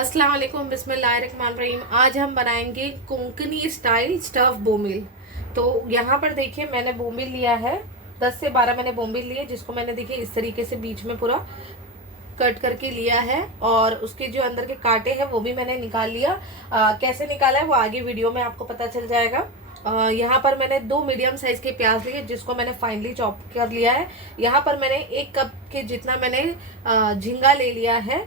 अस्सलाम वालेकुम, बिस्मिल्लाहिर्रहमानिर्रहीम। आज हम बनाएंगे कोंकणी स्टाइल स्टफ बोमिल। तो यहाँ पर देखिए मैंने बोमिल लिया है, 10 से 12 मैंने बोमिल लिए, जिसको मैंने देखिए इस तरीके से बीच में पूरा कट करके लिया है। और उसके जो अंदर के कांटे हैं वो भी मैंने निकाल लिया। कैसे निकाला है वो आगे वीडियो में आपको पता चल जाएगा। यहाँ पर मैंने 2 मीडियम साइज के प्याज लिए, जिसको मैंने फाइनली चॉप कर लिया है। यहाँ पर मैंने 1 कप के जितना मैंने झींगा ले लिया है।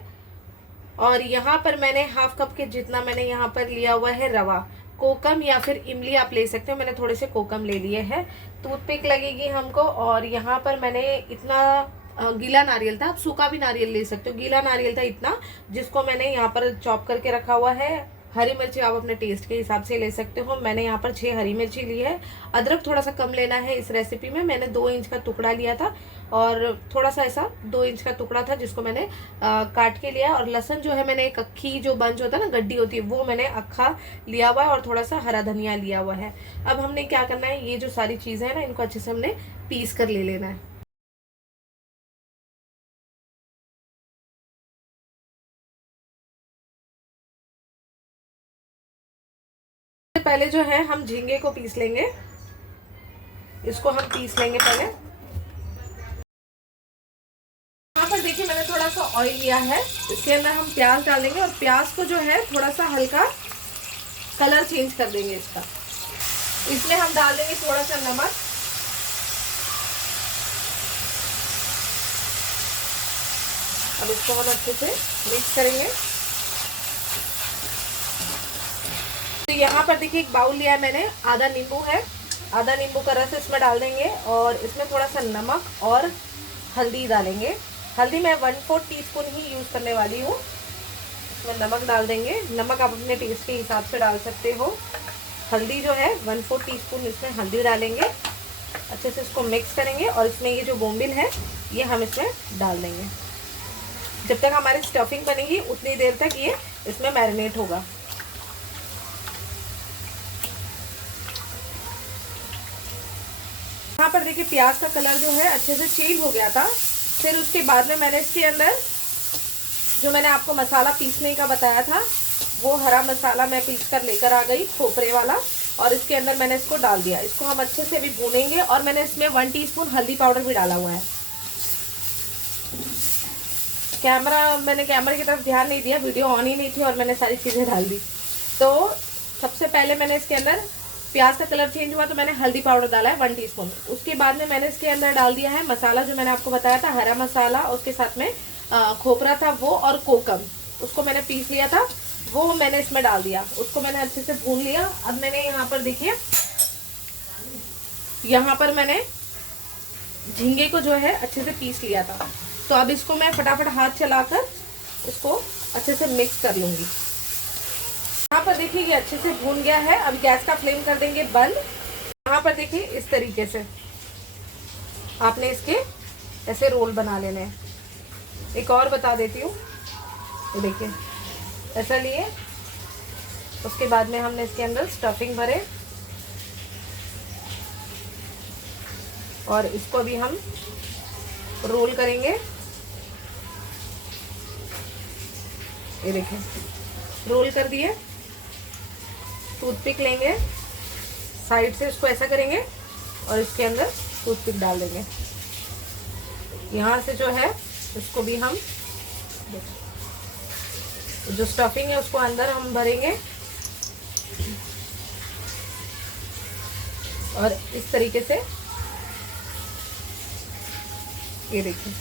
और यहाँ पर मैंने हाफ कप के जितना मैंने यहाँ पर लिया हुआ है रवा। कोकम या फिर इमली आप ले सकते हो, मैंने थोड़े से कोकम ले लिए हैं। टूथपिक लगेगी हमको। और यहाँ पर मैंने इतना गीला नारियल था, आप सूखा भी नारियल ले सकते हो, गीला नारियल था इतना, जिसको मैंने यहाँ पर चॉप करके रखा हुआ है। हरी मिर्ची आप अपने टेस्ट के हिसाब से ले सकते हो, मैंने यहाँ पर 6 हरी मिर्ची ली है। अदरक थोड़ा सा कम लेना है इस रेसिपी में, मैंने 2 इंच का टुकड़ा लिया था और थोड़ा सा ऐसा 2 इंच का टुकड़ा था, जिसको मैंने काट के लिया। और लहसुन जो है मैंने एक अक्खी जो बंच होता है ना, गड्डी होती है, वो मैंने अक्खा लिया हुआ है। और थोड़ा सा हरा धनिया लिया हुआ है। अब हमने क्या करना है, ये जो सारी चीजें है ना, इनको अच्छे से हमने पीस कर ले लेना है। पहले जो है हम झींगे को पीस लेंगे, इसको हम पीस लेंगे पहले। यहाँ पर देखिए मैंने थोड़ा सा ऑयल लिया है, इसके अंदर हम प्याज डालेंगे और प्याज को जो है थोड़ा सा हल्का कलर चेंज कर देंगे इसका। इसमें हम डाल देंगे थोड़ा सा नमक। अब इसको हम अच्छे से मिक्स करेंगे। तो यहाँ पर देखिए एक बाउल लिया है मैंने, आधा नींबू है, आधा नींबू का रस इसमें डाल देंगे। और इसमें थोड़ा सा नमक और हल्दी डालेंगे। हल्दी मैं 1/4 टीस्पून ही यूज़ करने वाली हूँ। इसमें नमक डाल देंगे, नमक आप अपने टेस्ट के हिसाब से डाल सकते हो। हल्दी जो है 1/4 टीस्पून इसमें हल्दी डालेंगे। अच्छे से इसको मिक्स करेंगे और इसमें ये जो बोम्बिल है ये हम इसमें डाल देंगे। जब तक हमारी स्टफिंग बनेगी उतनी देर तक ये इसमें मैरिनेट होगा। यहाँ पर देखिए प्याज का कलर जो है अच्छे से चेंज हो गया था। फिर उसके बाद में मैंने इसके अंदर जो मैंने आपको मसाला पीसने का बताया था, वो हरा मसाला मैं पीस कर लेकर आ गई, खोपरे वाला। और इसके अंदर मैंने इसको डाल दिया। इसको हम अच्छे से अभी भूनेंगे। और मैंने इसमें 1 टीस्पून हल्दी पाउडर भी डाला हुआ है। मैंने कैमरे की तरफ ध्यान नहीं दिया, वीडियो ऑन ही नहीं थी और मैंने सारी चीज़ें डाल दी। तो सबसे पहले मैंने इसके अंदर प्याज का कलर चेंज हुआ तो मैंने हल्दी पाउडर डाला है 1 टीस्पून। उसके बाद में मैंने इसके अंदर डाल दिया है मसाला, जो मैंने आपको बताया था, हरा मसाला। उसके साथ में खोपरा था वो, और कोकम, उसको मैंने पीस लिया था, वो मैंने इसमें डाल दिया। उसको मैंने अच्छे से भून लिया। अब मैंने यहाँ पर देखिए, यहाँ पर मैंने झींगे को जो है अच्छे से पीस लिया था। तो अब इसको मैं फटाफट हाथ चलाकर इसको अच्छे से मिक्स कर लूंगी। यहाँ पर देखिए ये अच्छे से भून गया है। अब गैस का फ्लेम कर देंगे बंद। यहाँ पर देखिए इस तरीके से आपने इसके ऐसे रोल बना लेने हैं। एक और बता देती हूँ, ये देखिए ऐसा लिए। उसके बाद में हमने इसके अंदर स्टफिंग भरे और इसको अभी हम रोल करेंगे। ये देखिए रोल कर दिए। टूथपिक लेंगे, साइड से इसको ऐसा करेंगे और इसके अंदर टूथपिक डाल देंगे। यहाँ से जो है इसको भी हम, जो स्टफिंग है उसको अंदर हम भरेंगे। और इस तरीके से ये देखिए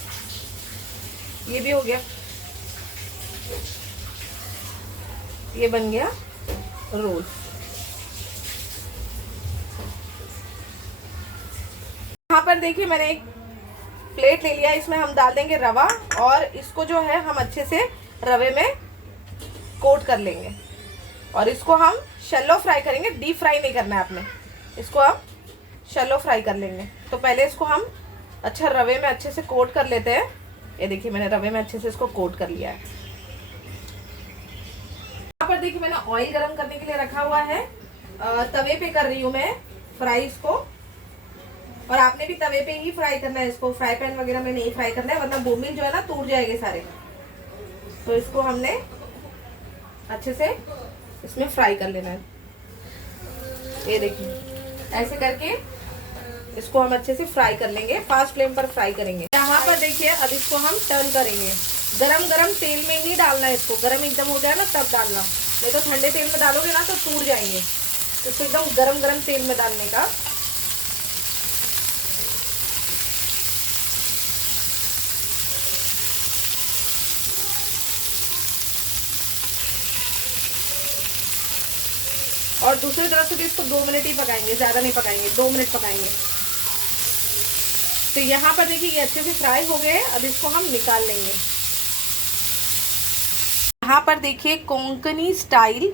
ये भी हो गया, ये बन गया रोल। यहाँ पर देखिए मैंने एक प्लेट ले लिया, इसमें हम डाल देंगे रवा। और इसको जो है हम अच्छे से रवे में कोट कर लेंगे। और इसको हम शैलो फ्राई करेंगे, डीप फ्राई नहीं करना है आपने, इसको हम शैलो फ्राई कर लेंगे। तो पहले इसको हम अच्छा रवे में अच्छे से कोट कर लेते हैं। ये देखिए मैंने रवे में अच्छे से इसको कोट कर लिया है। यहाँ पर देखिए मैंने ऑयल गरम करने के लिए रखा हुआ है। तवे पे कर रही हूँ मैं फ्राई इसको। और आपने भी तवे पे ही फ्राई करना है इसको, फ्राई पैन वगैरह में नहीं फ्राई करना है, वरना बोमिल जो है ना टूट जाएंगे सारे। तो इसको हमने अच्छे से इसमें फ्राई कर लेना है। ये देखिए ऐसे करके इसको हम अच्छे से फ्राई कर लेंगे, फास्ट फ्लेम पर फ्राई करेंगे। यहाँ पर देखिए अब इसको हम टर्न करेंगे। गरम गरम तेल में ही डालना है इसको, गरम एकदम हो गया ना तब डालना, नहीं तो ठंडे तेल में डालोगे ना तो टूट जाएंगे। तो इसको एकदम गरम गरम तेल में डालने का। और दूसरी तरफ से भी इसको 2 मिनट ही पकाएंगे, ज़्यादा नहीं पकाएंगे, 2 मिनट पकाएंगे। तो यहाँ पर देखिए ये अच्छे से फ्राई हो गए हैं, अब इसको हम निकाल लेंगे। यहाँ पर देखिए Konkani style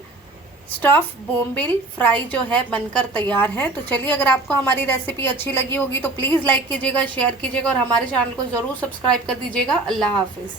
stuff bombil fry जो है बनकर तैयार है। तो चलिए, अगर आपको हमारी रेसिपी अच्छी लगी होगी तो प्लीज़ लाइक कीजिएगा, शेयर कीजिएगा और हमारे चैनल को ज़रूर सब्सक्राइब कर दीजिएगा। अल्लाह हाफिज़।